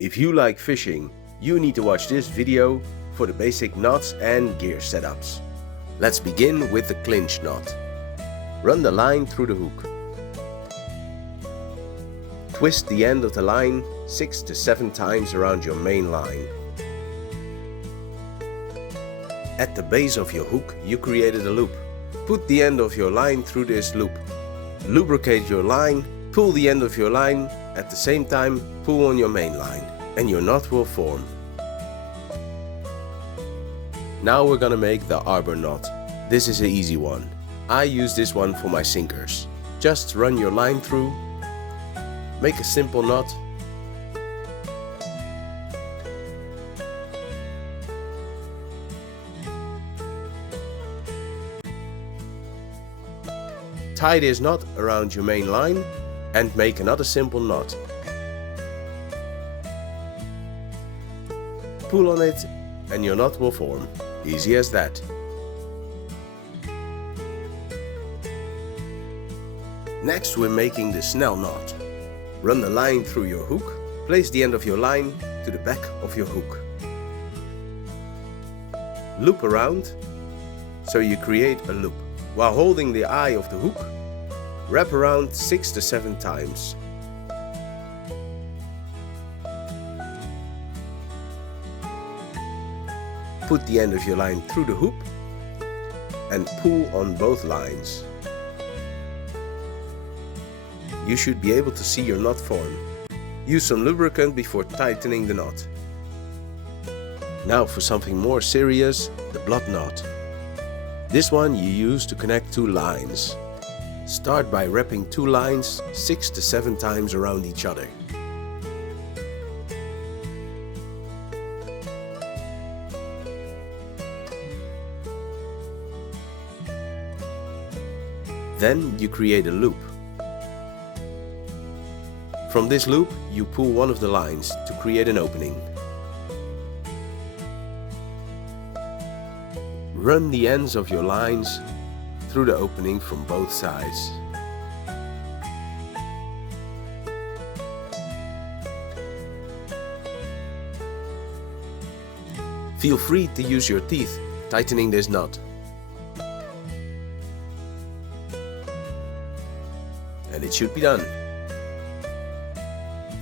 If you like fishing, you need to watch this video for the basic knots and gear setups. Let's begin with the clinch knot. Run the line through the hook. Twist the end of the line 6 to 7 times around your main line. At the base of your hook you created a loop. Put the end of your line through this loop. Lubricate your line, pull the end of your line, at the same time pull on your main line, and your knot will form. Now we're gonna make the arbor knot. This is an easy one. I use this one for my sinkers. Just run your line through, make a simple knot, tie this knot around your main line and make another simple knot. Pull on it and your knot will form. Easy as that. Next we're making the Snell knot. Run the line through your hook, place the end of your line to the back of your hook. Loop around so you create a loop. While holding the eye of the hook, wrap around 6 to 7 times. Put the end of your line through the hoop and pull on both lines. You should be able to see your knot form. Use some lubricant before tightening the knot. Now for something more serious, the blood knot. This one you use to connect 2 lines. Start by wrapping 2 lines 6 to 7 times around each other. Then you create a loop. From this loop you pull one of the lines to create an opening. Run the ends of your lines through the opening from both sides. Feel free to use your teeth tightening this knot. And it should be done.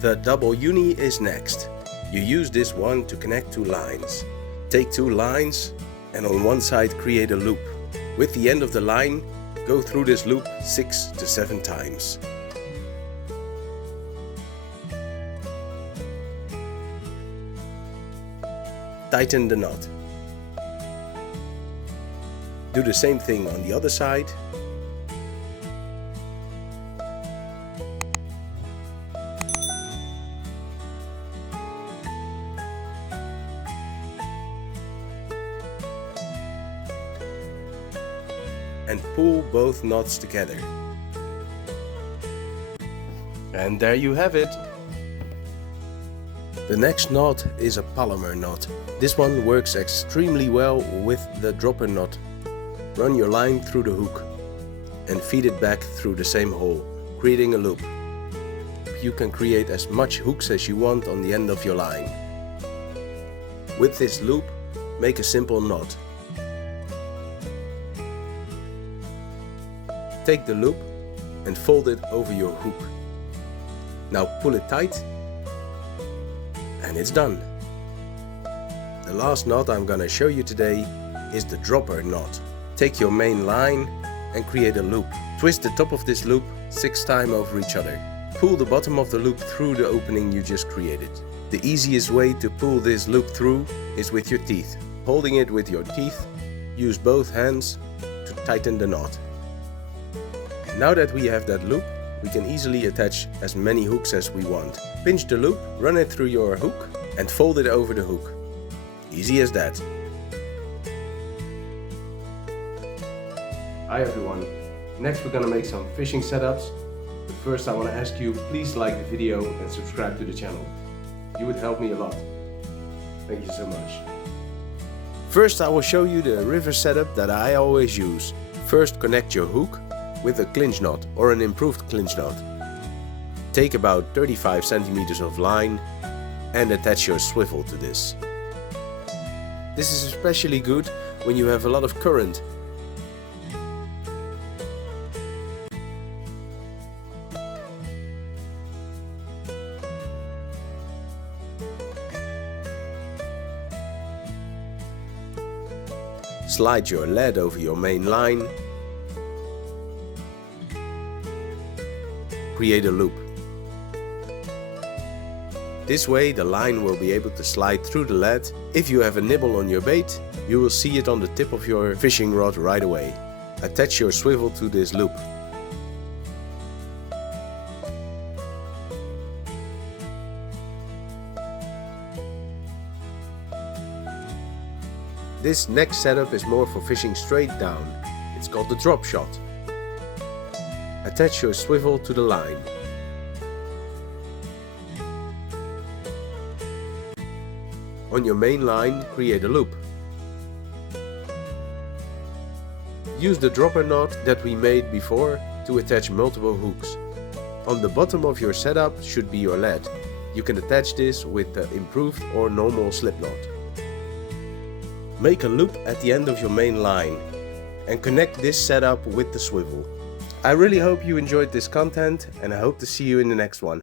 The double uni is next. You use this one to connect 2 lines. Take 2 lines and on one side create a loop. With the end of the line, go through this loop 6 to 7 times. Tighten the knot. Do the same thing on the other side. And pull both knots together. And there you have it. The next knot is a Palomar knot. This one works extremely well with the dropper knot. Run your line through the hook and feed it back through the same hole, creating a loop. You can create as much hooks as you want on the end of your line. With this loop, make a simple knot. Take the loop and fold it over your hook. Now pull it tight and it's done. The last knot I'm gonna show you today is the dropper knot. Take your main line and create a loop. Twist the top of this loop 6 times over each other. Pull the bottom of the loop through the opening you just created. The easiest way to pull this loop through is with your teeth. Holding it with your teeth, use both hands to tighten the knot. Now that we have that loop, we can easily attach as many hooks as we want. Pinch the loop, run it through your hook and fold it over the hook. Easy as that. Hi everyone, next we're gonna make some fishing setups. But first I want to ask you, please like the video and subscribe to the channel. You would help me a lot. Thank you so much. First I will show you the river setup that I always use. First connect your hook with a clinch knot or an improved clinch knot. Take about 35 centimeters of line, and attach your swivel to this. This is especially good when you have a lot of current. Slide your lead over your main line. Create a loop. This way the line will be able to slide through the lead. If you have a nibble on your bait, you will see it on the tip of your fishing rod right away. Attach your swivel to this loop. This next setup is more for fishing straight down. It's called the drop shot. Attach your swivel to the line. On your main line, create a loop. Use the dropper knot that we made before to attach multiple hooks. On the bottom of your setup should be your lead. You can attach this with the improved or normal slip knot. Make a loop at the end of your main line and connect this setup with the swivel. I really hope you enjoyed this content and I hope to see you in the next one.